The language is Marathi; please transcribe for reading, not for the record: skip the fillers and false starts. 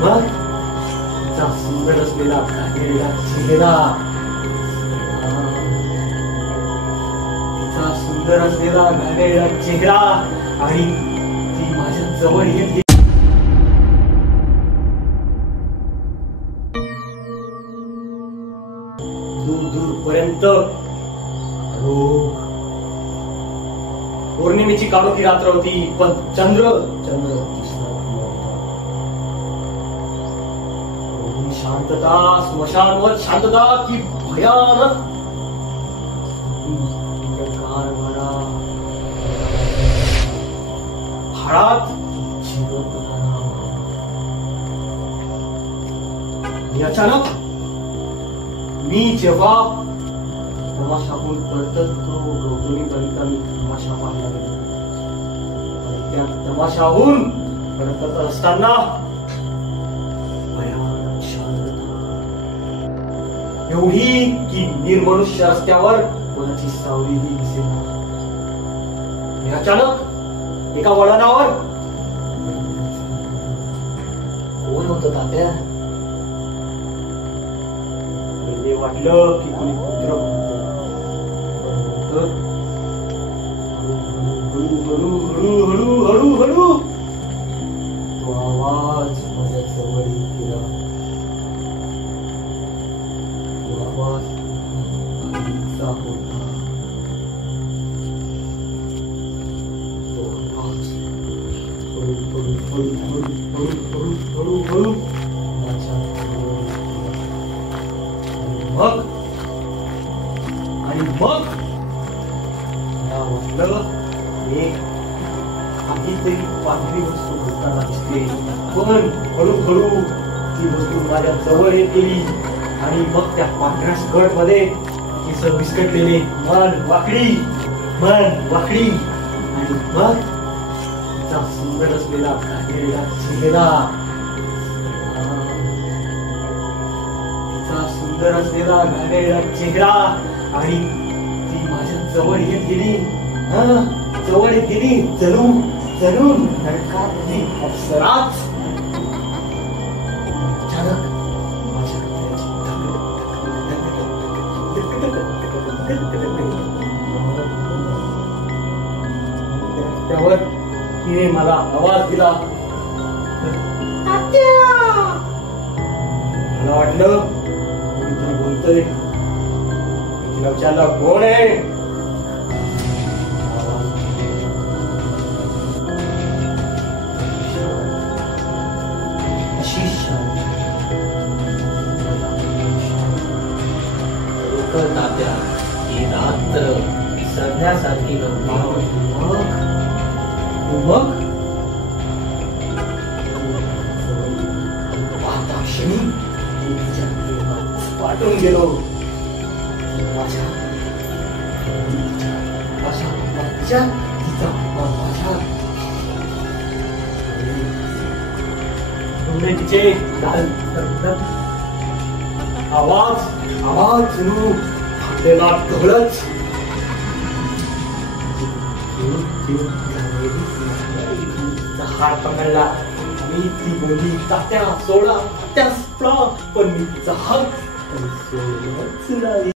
मग तिचा सुंदर असलेला घाणेरडा चेहरा, तिचा सुंदर असलेला घाणेरडा चेहरा आणि ती माझ्या जवळ येते. दूर दूर पर्यंत पौर्णिमेची काळोखी रात्र होती, पण चंद्र शांतता, स्मशानवर शांतता की भयानक हाडात अचानक मी जेव्हा तमाशाहून परतत गौतमी करिता मी तमाशा पाहायला गेलो. त्या तमाशाहून परतत असताना भयानक शांतता एवढी की निर्मनुष्य रस्त्यावर कोणाची सावलीही दिसेना. अचानक एका वळणावर कोण होतं तात्या? वाटलं की कोणी कुत्र हळू तो आवाज माझ्या जवळ गेला. तो आवाज आईचा होता. तो आवाज हळू माझ्या मग मला वाटलं एक काहीतरी पांढरी वस्तू घडताना दिसते, पण हळूहळू ती वस्तू माझ्या जवळ येत गेली आणि मग त्या पांढऱ्या स्कर्ट मध्ये केस विस्कटलेले, मन वाकडी आणि मग तिचा सुंदर असलेला घाणेरडा चेहरा, सुंदर असलेला घाणेरडा चेहरा आणि ती माझ्या जवळ येत गेली. जवळ येत गेली, जणू नरकातली अप्सराच. अचानक माझ्या त्यावर तिने मला आवाज दिला. मला वाटलं बोलतोय. तिला विचारलं कोण आहे? तात्या ही रात्र सध्यासारखी नव्हती. मग पाहता क्षणी पाठवून गेलो. तिचे आवाज जणू थांबलेला ढोलच. हात पकडला आणि ती बोलली तात्या सोडा, तात्या सोडा, पण मी तिचा हात सोडलाच नाही.